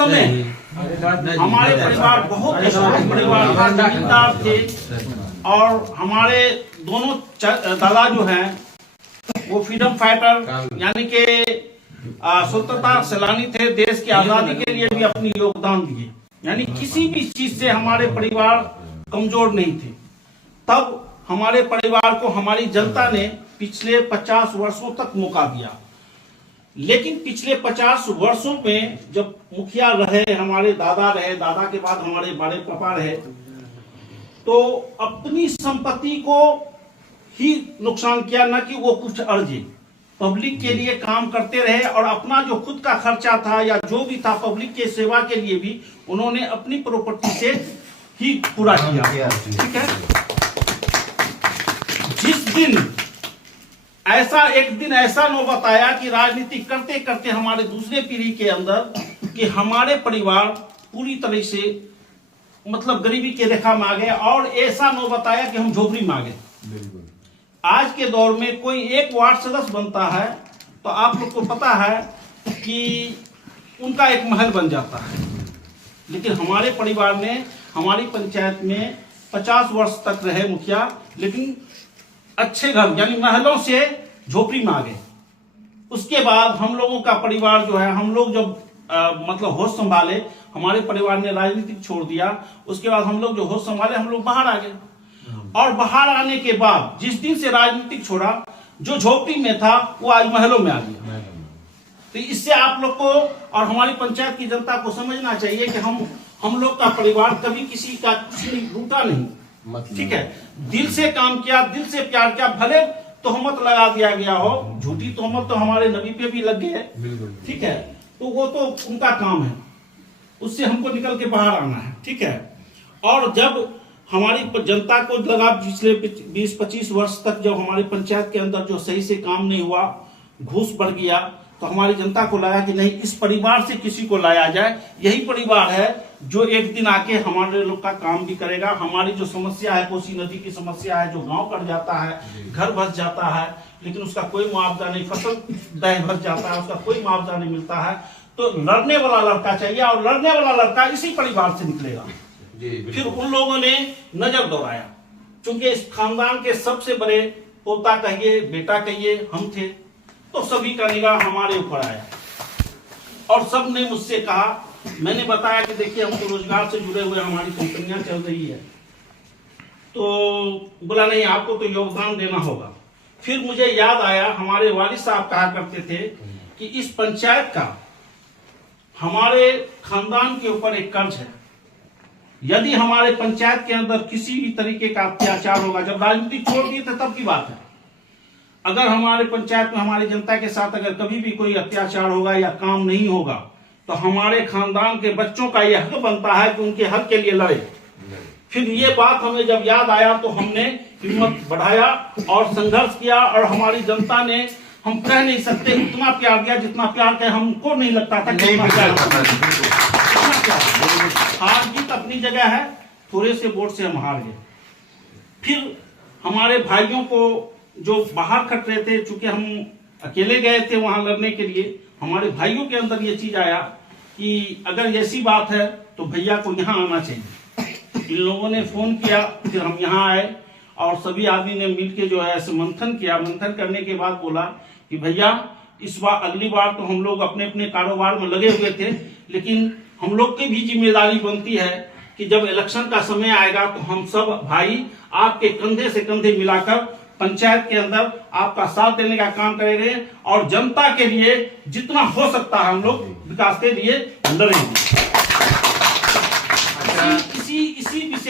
समय हमारे परिवार बहुत परिवार था, जमींदार थे और हमारे दोनों दादा जो हैं वो फ्रीडम फाइटर यानी कि स्वतंत्रता सेनानी थे, देश की आजादी के लिए भी अपनी योगदान दिए, यानी किसी भी चीज से हमारे परिवार कमजोर नहीं थे। तब हमारे परिवार को हमारी जनता ने पिछले 50 वर्षों तक मौका दिया, लेकिन पिछले 50 वर्षों में जब मुखिया रहे, हमारे दादा रहे, दादा के बाद हमारे बड़े पापा रहे, तो अपनी संपत्ति को ही नुकसान किया, ना कि वो कुछ अर्जे। पब्लिक के लिए काम करते रहे और अपना जो खुद का खर्चा था या जो भी था पब्लिक के सेवा के लिए भी उन्होंने अपनी प्रॉपर्टी से ही पूरा किया। ठीक है। जिस दिन एक दिन ऐसा नौबत आया कि राजनीति करते करते हमारे दूसरे पीढ़ी के अंदर कि हमारे परिवार पूरी तरह से मतलब गरीबी की रेखा में आ गए और ऐसा नौबत आया कि हम झोपड़ी में आ गए। आज के दौर में कोई एक वार्ड सदस्य बनता है तो आप लोग को पता है कि उनका एक महल बन जाता है, लेकिन हमारे परिवार ने हमारी पंचायत में 50 वर्ष तक रहे मुखिया, लेकिन अच्छे घर यानी महलों से झोपड़ी में आ गए। उसके बाद हम लोगों का परिवार जो है, हम लोग जब मतलब होश संभाले, हमारे परिवार ने राजनीति छोड़ दिया, उसके बाद हम लोग जो होश संभाले हम लोग बाहर आ गए। और बाहर आने के बाद जिस दिन से राजनीतिक छोड़ा, जो झोपड़ी में था वो आज महलों में आ गया। तो इससे आप लोग को और हमारी पंचायत की जनता को समझना चाहिए कि हम लोग का परिवार कभी किसी का कुछ नहीं लूटा नहीं। ठीक है, दिल से काम किया, दिल से प्यार किया। भले तोहमत लगा दिया गया हो, झूठी तोहमत तो हमारे नबी पे भी लग गए, ठीक है, तो वो तो उनका काम है, उससे हमको निकल के बाहर आना है। ठीक है। और जब हमारी जनता को लगा पिछले 20-25 वर्ष तक जब हमारी पंचायत के अंदर जो सही से काम नहीं हुआ, घूस बढ़ गया, तो हमारी जनता को लगा कि नहीं, इस परिवार से किसी को लाया जाए। यही परिवार है जो एक दिन आके हमारे लोग का काम भी करेगा। हमारी जो समस्या है, कोसी नदी की समस्या है, जो गांव कट जाता है, घर बस जाता है, लेकिन उसका कोई मुआवजा नहीं, फसल बह भस जाता है, उसका कोई मुआवजा नहीं मिलता है। तो लड़ने वाला लड़का चाहिए और लड़ने वाला लड़का इसी परिवार से निकलेगा। फिर उन लोगों ने नजर दौड़ाया, क्योंकि इस खानदान के सबसे बड़े पोता कहिए, बेटा कहिए, हम थे, तो सभी का निगाह हमारे ऊपर आया और सब ने मुझसे कहा, मैंने बताया कि देखिए हमको रोजगार से जुड़े हुए हमारी कंपनियां चल रही है, तो बोला नहीं आपको तो योगदान देना होगा। फिर मुझे याद आया, हमारे वालिद साहब कहा करते थे कि इस पंचायत का हमारे खानदान के ऊपर एक कर्ज है। यदि हमारे पंचायत के अंदर किसी भी तरीके का अत्याचार होगा, जब राजनीति छोड़ दिए थे तब की बात है, अगर हमारे पंचायत में हमारी जनता के साथ अगर कभी भी कोई अत्याचार होगा या काम नहीं होगा, तो हमारे खानदान के बच्चों का यह हक बनता है कि उनके हक के लिए लड़े। फिर ये बात हमें जब याद आया तो हमने हिम्मत बढ़ाया और संघर्ष किया, और हमारी जनता ने, हम कह नहीं सकते इतना प्यार दिया जितना प्यार के हमको नहीं लगता था। हार जीत अपनी जगह है, थोड़े से वोट से हम हार गए। फिर हमारे भाइयों को जो बाहर खट रहे थे, चूंकि हम अकेले गए थे वहां लड़ने के लिए, हमारे भाइयों के अंदर ये चीज आया कि अगर ऐसी बात है तो भैया को यहाँ आना चाहिए। इन लोगों ने फोन किया, फिर हम यहाँ आए और सभी आदमी ने मिलकर जो है ऐसे मंथन किया। मंथन करने के बाद बोला कि भैया इस बार, अगली बार तो हम लोग अपने अपने कारोबार में लगे हुए थे, लेकिन हम लोग की भी जिम्मेदारी बनती है कि जब इलेक्शन का समय आएगा तो हम सब भाई आपके कंधे से कंधे मिलाकर पंचायत के अंदर आपका साथ देने का काम करेंगे और जनता के लिए जितना हो सकता है हम लोग विकास के लिए लड़ेंगे। इसी विषय